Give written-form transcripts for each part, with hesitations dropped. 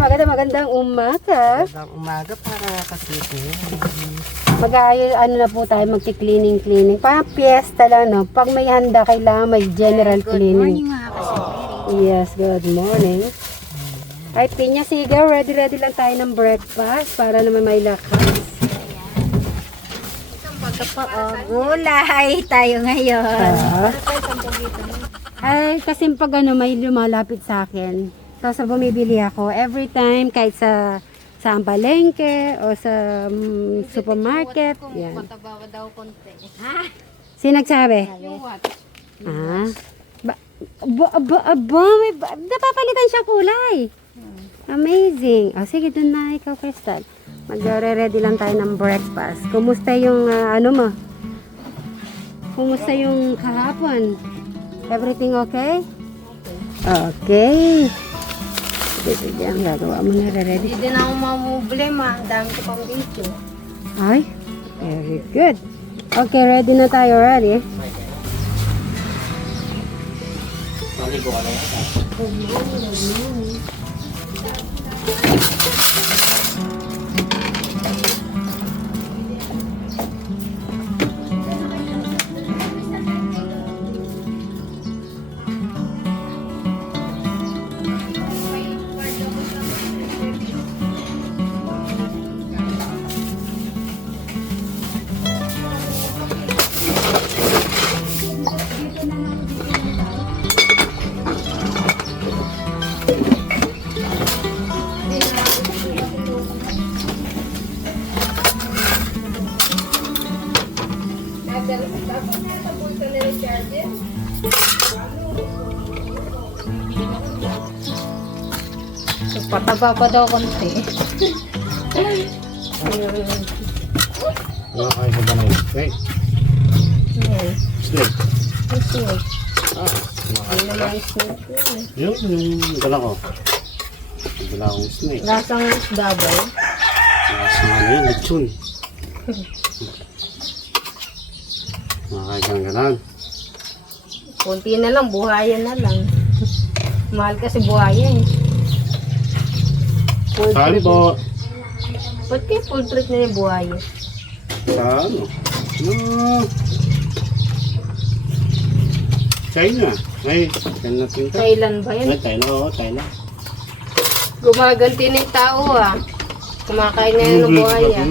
magandang umaga. Magandang umaga para kasito. Ano na po tayo, magki-cleaning. Parang piyesta lang, no? Pag may handa, kailangan may general cleaning. Good morning mga kasipiri. Yes, good morning. Ay, Pinya, sige, ready lang tayo ng breakfast para naman may lakas. Gulay tayo ngayon. Ay, kasi pag may lumalapit sa akin, tapos bumibili ako, every time, kahit sa palengke o sa supermarket, yan. Mataba daw konti. Sino nagsabi? Yung what? Napapalitan siya kulay. Amazing. O, sige, dun na ikaw, Crystal. Magre-ready lang tayo ng breakfast. Kumusta yung, mo? Kumusta yung kahapon? Everything okay? Okay. Dito dyan, gagawa mo na, ready. Hindi din ako mamumblema. Ang dami ko pang video. Ay, very good. Okay, ready na tayo, ready? Pataba pa daw konti. Nakakain ko ba ng steak? Steak? Hindi naman snake. Yung dala ko. Dala akong snake. Lasang double. Lasang yun, lechon. Nakakain ka ng ganan. Kunti na lang, buhayan na lang. Mahal kasi buhayan. Saan po? Ba't kayo full treat na yung buhayan? Sa ano? China. Ay, China pinta. Thailand ba yan? Ay, China, oo, China. Gumaganti na yung tao Kumakain na yun ng buhayan.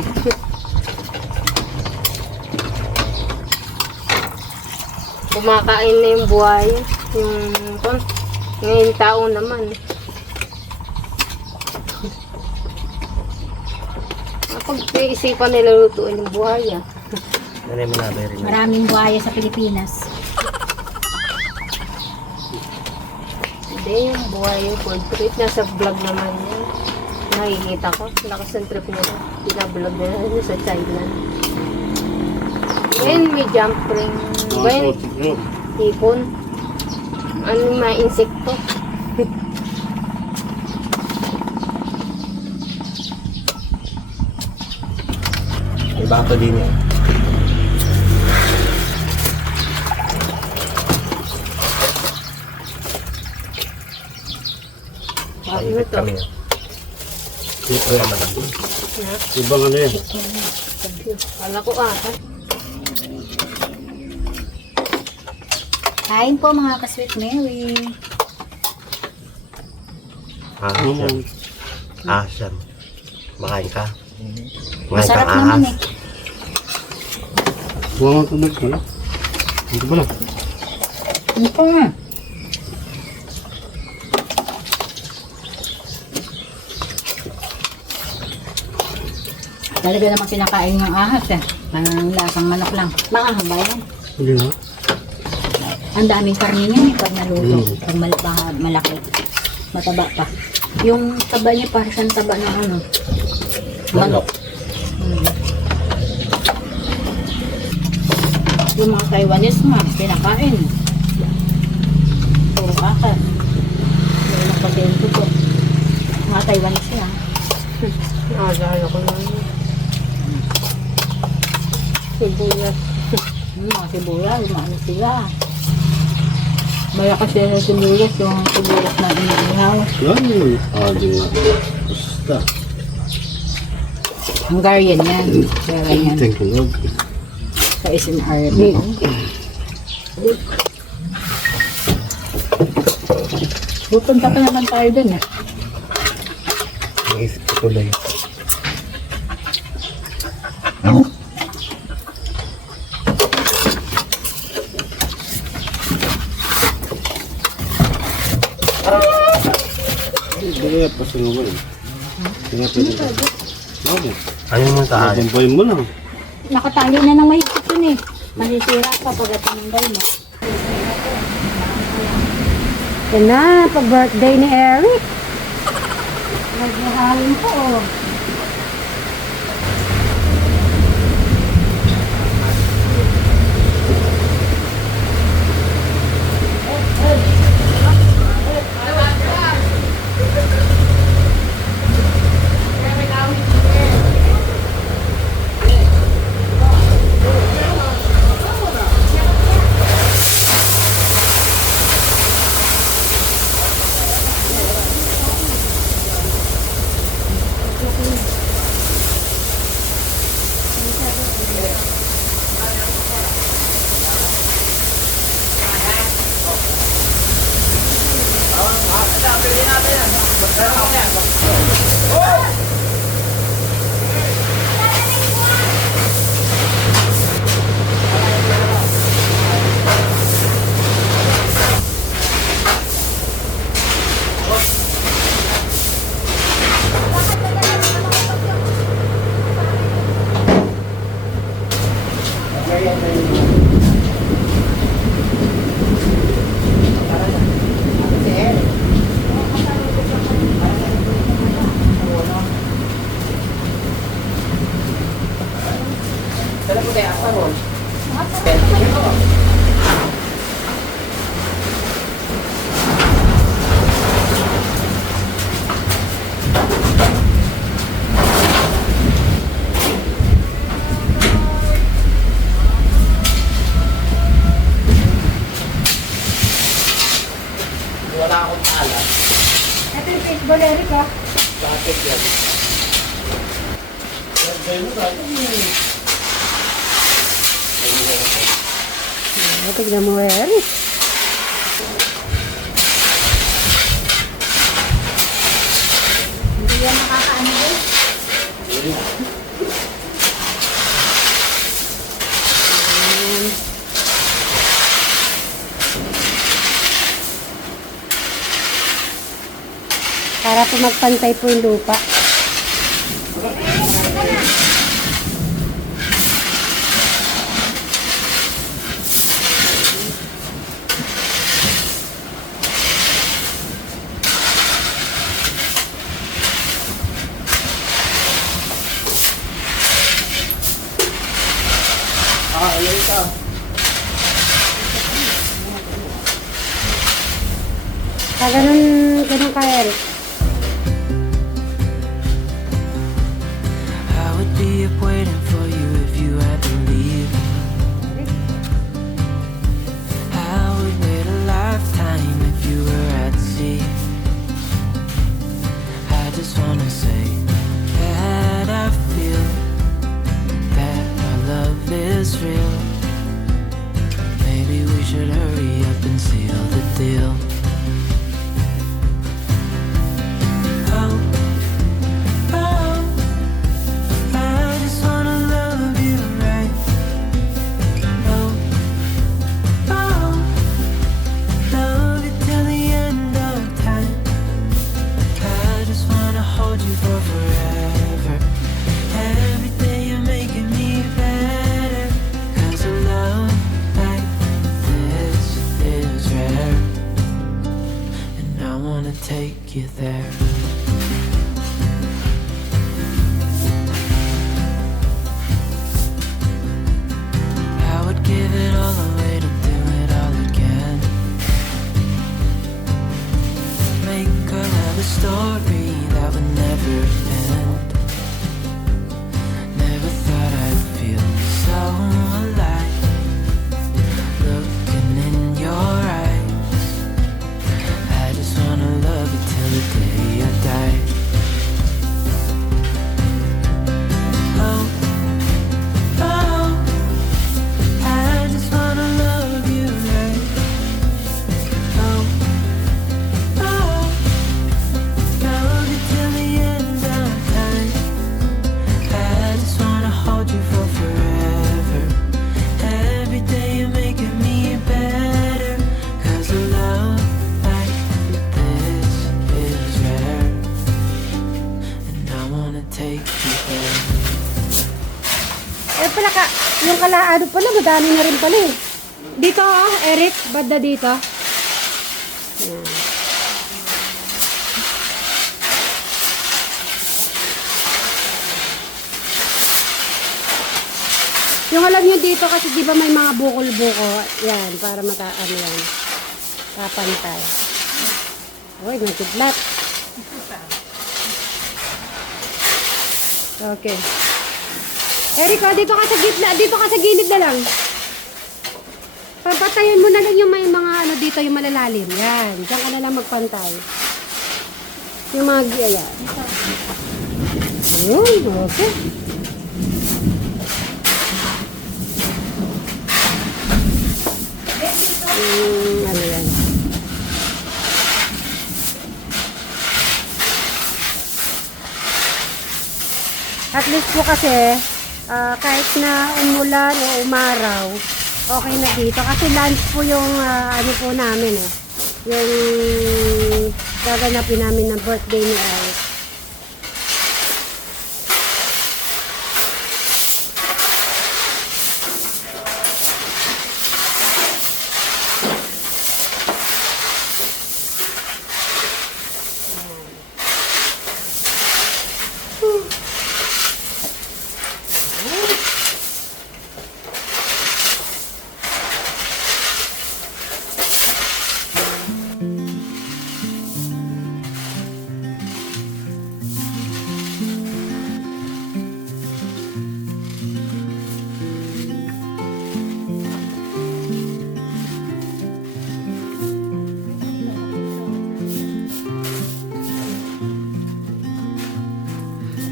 Kumakain na yung buhayan. Ngayon tao naman. Kapag naisipan nila lutuin yung buhaya. Maraming buhaya sa Pilipinas. Hindi, yung buhaya yung food trip. Nasa vlog naman yun. Nakikita ko. Lakas ng trip nila. Pinablog na yun sa China. Ngayon may jump ring. Ngayon, hipon. Ano yung mga insekto. May bato din yan. Ano to? Ito yan man. Ibang ano yan? Kala ko Kain po mga ka-Sweet Mary. Ahasam. Ahasam. Makain ka? Masarap naman eh. Huwag mo tunog ko na. Hindi ba na? Ano po nga? Talaga naman kinakain yung ahas eh. Ang lasang manok lang. Makahang ba yan? Hindi na. Ang daming karne niyan eh pag naluto. Pag malaki. Mataba pa. Yung taba niya parang siyang taba ng ano. Manok. Yung mga Taiwanese nga, kinakain. Puro akat. May nagpatento po. Mga Taiwanese yan. Naalala ko lang. Sibuyas. Mga sibuyas, umaano sila. Malakas siya sa sibuyas, yung sibuyas na inihaw. Yan. Di nga. Basta. Hungarian yan. Kaya yan. Thank you, Lord. Sa SMRB. Pupunta pa naman tayo dun eh. Naisip ko tuloy. Kaya pa sinuwa eh. Kaya pwede ka. Okay. Ayaw mo tayo. Babambay mo lang. Nakatali na ng mahigpit yun eh. Masisira ka pag tinanggal mo. Yan na, pag-birthday ni Eric. Naghahalin po, oh. Ito yung baseball, Eric, ah. Tignan mo, Eric. Hindi yan nakakaano eh. Para po magpantay po yung lupa. Ganun ka, Eric. I would be up waiting for you if you had to leave. I would wait a lifetime if you were at sea. I just wanna say that I feel that our love is real. Maybe we should hurry up and seal the deal. Take you there. I would give it all away to do it all again. Make our love a story that would never end. Never thought I'd feel so alive, looking in your eyes. pala yung kalaado pala, madami na rin pala eh. Dito oh, Eric, banda dito. Yan. Yung alam nyo dito kasi di ba may mga bukol-buko. Yan, para ano yan. Kapantay. Uy, nagkidlat. Okay. Eric, oh, dito ka sa gitna, dito ka sa gilid na lang. Papatayin mo na lang yung may mga ano dito, yung malalalim. Yan, diyan ka na lang magpantay. Yung mga, ayan. Ayun, okay. Ano yan? At least po kasi, kahit na umulan o umaraw, okay na dito. Kasi lunch po yung ano po namin eh. Yung gaganapin namin ng birthday ni Eric.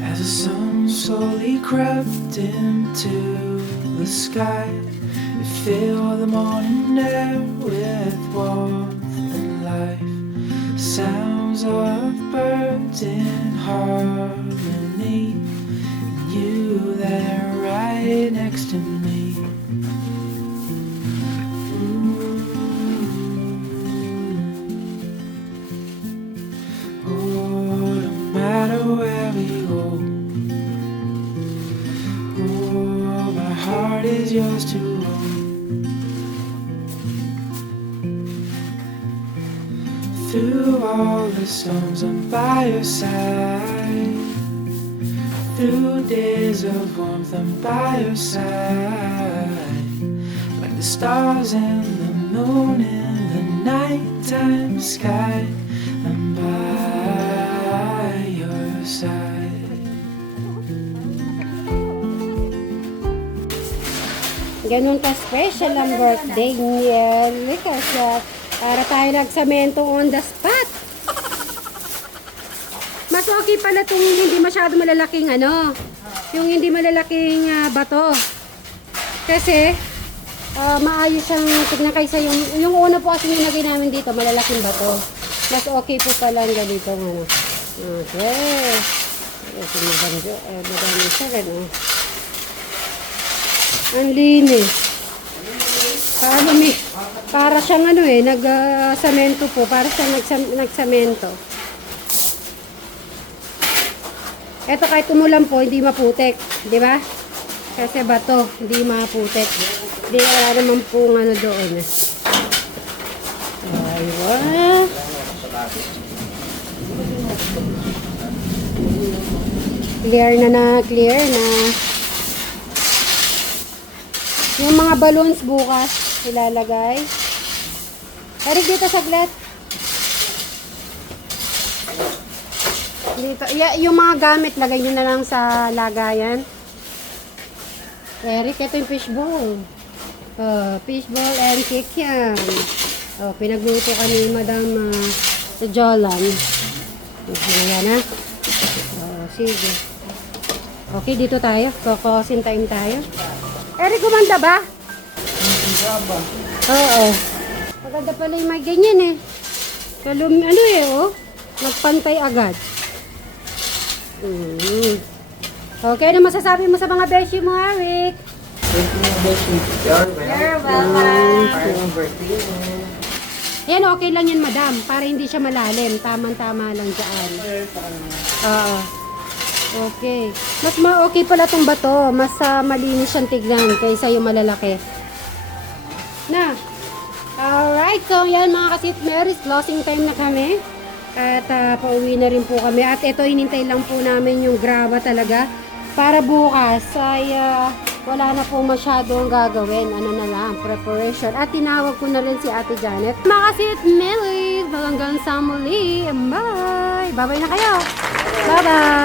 As the sun slowly crept into the sky, it filled the morning air with warmth and life. Sounds of birds in harmony, and you there right next to me. Oh, no matter where we go, oh, my heart is yours to hold. Through all the storms, I'm by your side. Through days of warmth, I'm by your side. Like the stars and the moon in the nighttime sky, I'm by your side. Ganun ka-special ang birthday ni Eric kasi para tayo nagsamento on the spot. Mas okay pala itong hindi masyado malalaking ano, yung hindi malalaking bato. Kasi maayos siyang tignan kaysa yung una po kasi nilagay namin dito, malalaking bato. Mas okay po pala ang ganito ano. Okay. Ito madami siya gano'n. Ang linis. Para siyang ano eh, nagsamento po. Para siyang nagsamento. Ito kahit umulan po, hindi maputek. Di ba? Kasi bato, hindi maputek. Hindi wala naman pong ano doon eh. Aywa. Clear na. Yung mga balloons bukas ilalagay. Eric, dito saglit. Dito. Yung mga gamit, lagay nyo na lang sa lagayan. Eric, ito yung fishbowl. Fishbowl and cake yan. Pinagluto ka ni Madam Jolan. Ayan na. Sige. Okay, dito tayo. Kokosin time tayo. Eric, gumanda ba? Oo. Maganda pala yung may ganyan eh. Ano eh, oh. Nagpantay agad. Okay, ano masasabi mo sa mga beshi mo, Eric? You're welcome. Yan, okay lang yan, madam. Para hindi siya malalim. Tama-tama lang dyan. Oo. Okay. Mas okay pala tong bato. Mas malinis siyang tignan kaysa yung malalaki. Na. Alright. So, yan mga kasit Marys. Closing time na kami. At pauwi na rin po kami. At ito, hinintay lang po namin yung graba talaga. Para bukas ay wala na po masyadong gagawin. Ano na lang, preparation. At tinawag ko na rin si Ate Janet. Mga kasit Marys. Hanggang sa muli. Bye. Bye-bye na kayo. Bye-bye.